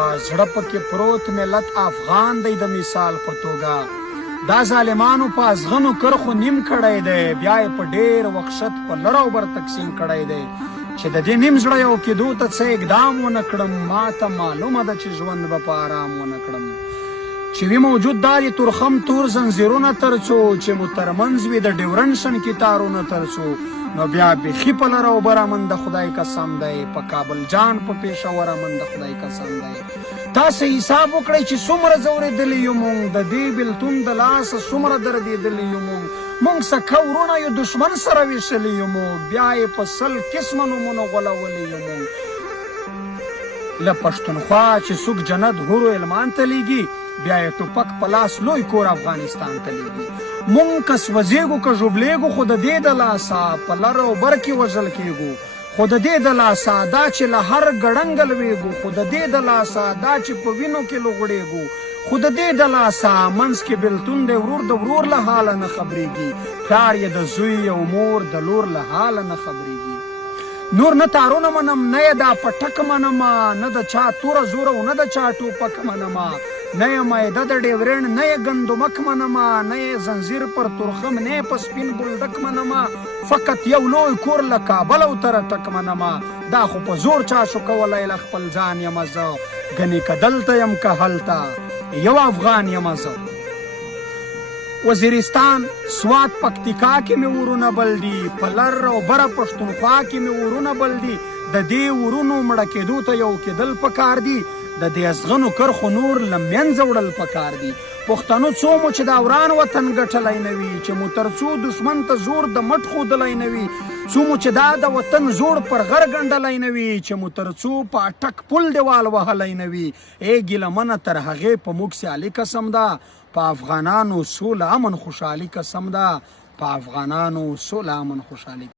زړه پکې پروت ملت افغان دی د مثال په توګه دا ظالمانو په ازغنو کرخو نیم کړی دی بیا یې په ډېر وخشت په لر او بر تقسیم کړی دی چې د دې نیم زړه یو کېدو ته څه اقدام ونه کړم ما ته معلومه ده چې ژوند به په آرام ونه کړم چې وي موجود دا د تورخم تور زنځیرونه تر څو چې مو ترمنځ وي د ډیورنشن کې تارونه تر څو نو بیا بیخي په لر او بر امن د خدای قسم دی په کابل جان په پېښور امن د خدای قسم دی تاسې حساب وکړئ چې څومره ځورېدلي یو مونږ د دې بېلتون د لاسه څومره دردېدلي یو مونږ سکه ورونه یو دښمن سره ویشلي یو مونږ بیا یې په 100 قسمه نومونه غولولي یو مونږ له پښتونخوا چې څوک جنت هورو المان ته لیږي بیا یې ټوپک په لاس لوی کور افغانستان ته لیږي مونږ که سوځېږو که ژوبلېږو خو د دې د لاسه په لر او بر کې وژل کېږو خو د دې د لاسه دا چې له هر ګړنګ لوېږو خو د دې د لاسه دا چې په وینو کې لوغړېږو خو د دې د لاسه منځ کې بېلتون دی ورور د ورور له حاله نه خبرېږي پلار یې د زوی او مور د لور له حاله نه خبرېږي نور نه تارونه منم نه یې دا پټک منمه نه د چا توره زوره او نه د چا ټوپک منمه نه یې مایده د ډیورنډ نه یې ګندمک منمه نه یې زنځیر پر تورخم نه یې په سپین بولډک منمه فقط یو لوی کور له کابل او تر ټک منمه دا خو په زور چا شو کولی له خپل ځان یمه زه ګنې که دلته یم که هلته یو افغان یمه زه وزیرستان سوات پکتیکا کې مې ورونه بل دي په لر او بره پښتونخوا کې مې ورونه بل دي د دې ورونو مړه کېدو ته یو کېدل پکار دي د دې ازغنو کرخو نور له منځه وړل پکار دي پښتنو څو مو چې د وران وطن ګټلی نه وي چې مو تر څو دښمن ته زور د مټ ښودلی نه وي څو مو چې دا د وطن زوړ پر غر ګنډلی نه وي چې مو تر څو په اټک پل دیوال وهلی نه وي ای ګیلمنه تر هغې په موږ سیالي قسم ده په افغانانو سوله امن خوشحالي قسم ده په افغانانو سوله امن خوشحالي